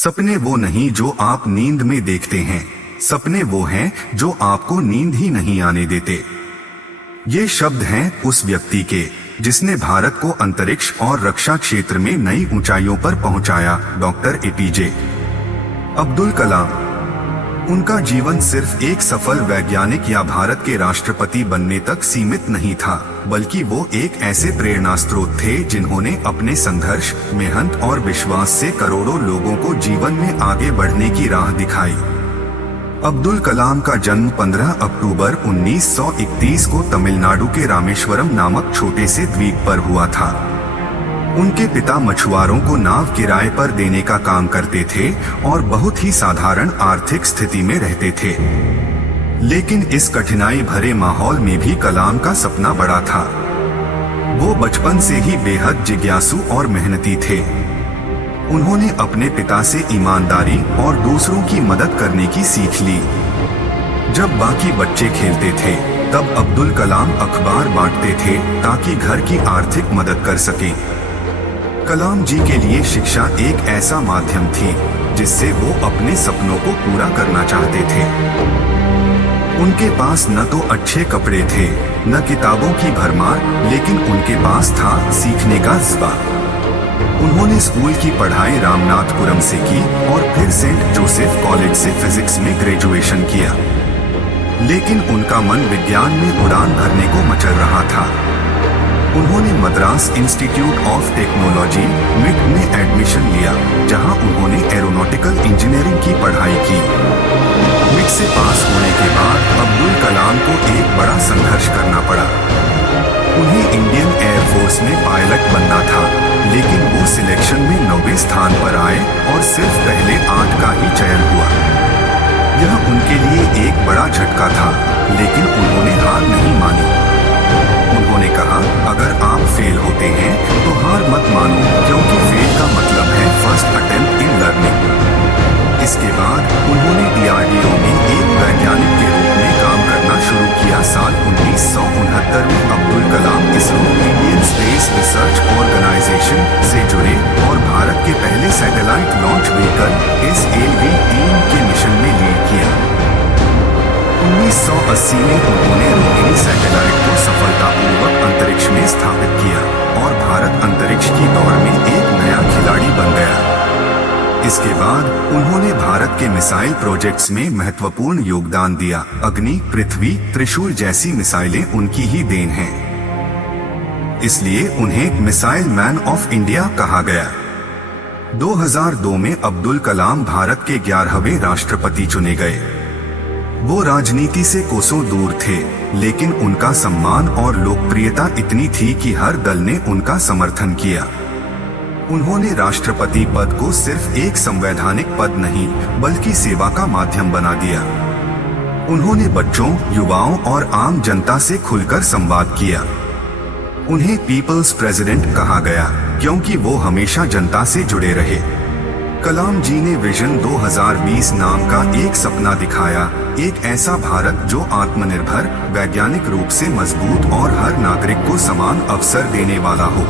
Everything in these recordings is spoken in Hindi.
सपने वो नहीं जो आप नींद में देखते हैं, सपने वो हैं जो आपको नींद ही नहीं आने देते। ये शब्द हैं उस व्यक्ति के जिसने भारत को अंतरिक्ष और रक्षा क्षेत्र में नई ऊंचाइयों पर पहुंचाया, डॉक्टर एपीजे अब्दुल कलाम। उनका जीवन सिर्फ एक सफल वैज्ञानिक या भारत के राष्ट्रपति बनने तक सीमित नहीं था, बल्कि वो एक ऐसे प्रेरणा स्रोत थे जिन्होंने अपने संघर्ष, मेहनत और विश्वास से करोड़ों लोगों को जीवन में आगे बढ़ने की राह दिखाई। अब्दुल कलाम का जन्म 15 अक्टूबर 1931 को तमिलनाडु के रामेश्वरम नामक छोटे से द्वीप पर हुआ था। उनके पिता मछुआरों को नाव किराए पर देने का काम करते थे और बहुत ही साधारण आर्थिक स्थिति में रहते थे। लेकिन इस कठिनाई भरे माहौल में भी कलाम का सपना बड़ा था। वो बचपन से ही बेहद जिज्ञासु और मेहनती थे। उन्होंने अपने पिता से ईमानदारी और दूसरों की मदद करने की सीख ली। जब बाकी बच्चे खेलते थे, तब अब्दुल कलाम अखबार बांटते थे ताकि घर की आर्थिक मदद कर सकें। कलाम जी के लिए शिक्षा एक ऐसा माध्यम थी जिससे वो अपने सपनों को पूरा करना चाहते थे। उनके पास न तो अच्छे कपड़े थे, न किताबों की भरमार, लेकिन उनके पास था सीखने का जज्बा। उन्होंने स्कूल की पढ़ाई रामनाथपुरम से की और फिर सेंट जोसेफ कॉलेज से फिजिक्स में ग्रेजुएशन किया। लेकिन उनका मन विज्ञान में उड़ान भरने को मचल रहा था। उन्होंने Madras institute of technology (MIT) में एडमिशन लिया, जहां उन्होंने एरोनॉटिकल इंजीनियरिंग की पढ़ाई की। MIT से पास होने के बाद अब्दुल कलाम को एक बड़ा संघर्ष करना पड़ा। उन्हें इंडियन एयरफोर्स में पायलट बनना था, लेकिन वो सिलेक्शन में 9वें स्थान पर आए और सिर्फ पहले 8 का ही चयन हुआ। यह उनके लिए एक बड़ा झटका था, लेकिन उन्होंने हार नहीं मानी। उन्होंने कहा, अगर आप फेल होते हैं तो हार मत मानो, क्योंकि फेल का मतलब है फर्स्ट अटेम्प्ट इन लर्निंग। इसके बाद उन्होंने DRDO में एक वैज्ञानिक के रूप में काम करना शुरू किया। साल 1969 में Abdul Kalam ISRO Indian space research organisation से जुड़े और भारत के पहले सैटेलाइट लॉन्च व्हीकल SLV-3 के मिशन में लीड किया। 1980 में उन्होंने रोहिणी सैटेलाइट को सफलतापूर्वक अंतरिक्ष में स्थापित किया और भारत अंतरिक्ष की दौड़ में एक नया खिलाड़ी बन गया। इसके बाद उन्होंने भारत के मिसाइल प्रोजेक्ट्स में महत्वपूर्ण योगदान दिया। अग्नि, पृथ्वी, त्रिशूल जैसी मिसाइलें उनकी ही देन हैं। इसलिए उन्हें मिसाइल मैन ऑफ इंडिया कहा गया। 2002 में अब्दुल कलाम भारत के 11वें राष्ट्रपति चुने गए। वो राजनीति से कोसों दूर थे, लेकिन उनका सम्मान और लोकप्रियता इतनी थी कि हर दल ने उनका समर्थन किया। उन्होंने राष्ट्रपति पद को सिर्फ एक संवैधानिक पद नहीं, बल्कि सेवा का माध्यम बना दिया। उन्होंने बच्चों, युवाओं और आम जनता से खुलकर संवाद किया। उन्हें पीपल्स प्रेसिडेंट कहा गया, क्योंकि वो हमेशा जनता से जुड़े रहे। कलाम जी ने विजन 2020 नाम का एक सपना दिखाया, एक ऐसा भारत जो आत्मनिर्भर, वैज्ञानिक रूप से मजबूत और हर नागरिक को समान अवसर देने वाला हो।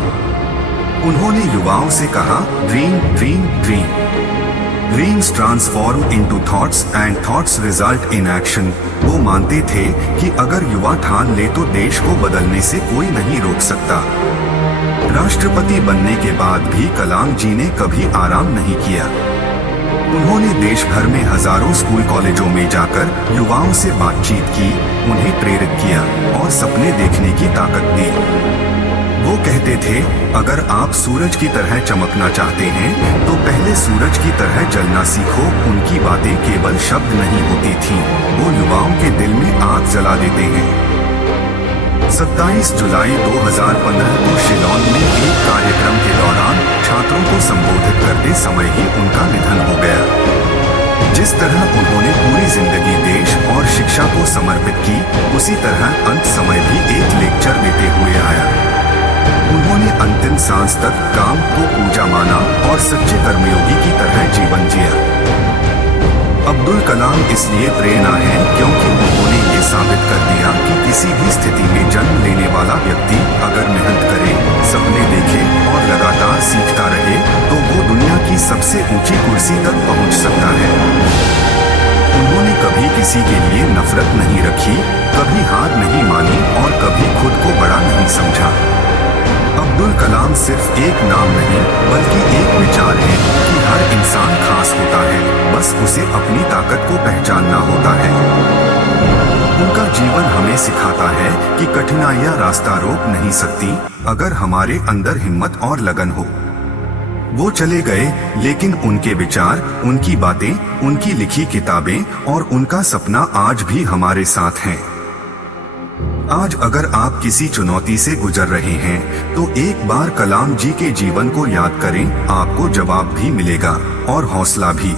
उन्होंने युवाओं से कहा, dream dream dream. Dreams transform into thoughts and thoughts result in action. वो मानते थे कि अगर युवा ठान ले तो देश को बदलने से कोई नहीं रोक सकता। राष्ट्रपति बनने के बाद भी कलाम जी ने कभी आराम नहीं किया। उन्होंने देश भर में हजारों स्कूल कॉलेजों में जाकर युवाओं से बातचीत की, उन्हें प्रेरित किया और सपने देखने की ताकत दी। वो कहते थे, अगर आप सूरज की तरह चमकना चाहते हैं तो पहले सूरज की तरह जलना सीखो। उनकी बातें केवल शब्द नहीं होती थीं, वो युवाओं के दिल में आग जला देते हैं। 27 जुलाई 2015 को शिलांग में एक कार्यक्रम के दौरान छात्रों को संबोधित करते समय ही उनका निधन हो गया। जिस तरह उन्होंने पूरी जिंदगी देश और शिक्षा को समर्पित की, उसी तरह अंत समय भी एक लेक्चर देते हुए आया। उन्होंने अंतिम सांस तक काम को पूजा माना और सच्चे कर्मयोगी की तरह जीवन जिया। अब्दुल कलाम इसलिए प्रेरणा है क्योंकि उन्होंने ये साबित कर दिया कि किसी भी स्थिति में जन्म लेने वाला व्यक्ति अगर मेहनत करे, सपने देखे और लगातार सीखता रहे तो वो दुनिया की सबसे ऊंची कुर्सी तक पहुंच सकता है। उन्होंने कभी किसी के लिए नफरत नहीं रखी, कभी हार नहीं मानी और कभी खुद को बड़ा नहीं समझा। अब्दुल कलाम सिर्फ एक नाम नहीं बल्कि एक विचार है कि हर इंसान खास होता है, बस उसे अपनी ताकत को पहचानना होता है। उनका जीवन हमें सिखाता है कि कठिनाइयां रास्ता रोक नहीं सकती अगर हमारे अंदर हिम्मत और लगन हो। वो चले गए, लेकिन उनके विचार, उनकी बातें, उनकी लिखी किताबें और उनका सपना आज भी हमारे साथ हैं। आज अगर आप किसी चुनौती से गुजर रहे हैं तो एक बार कलाम जी के जीवन को याद करें, आपको जवाब भी मिलेगा और हौसला भी।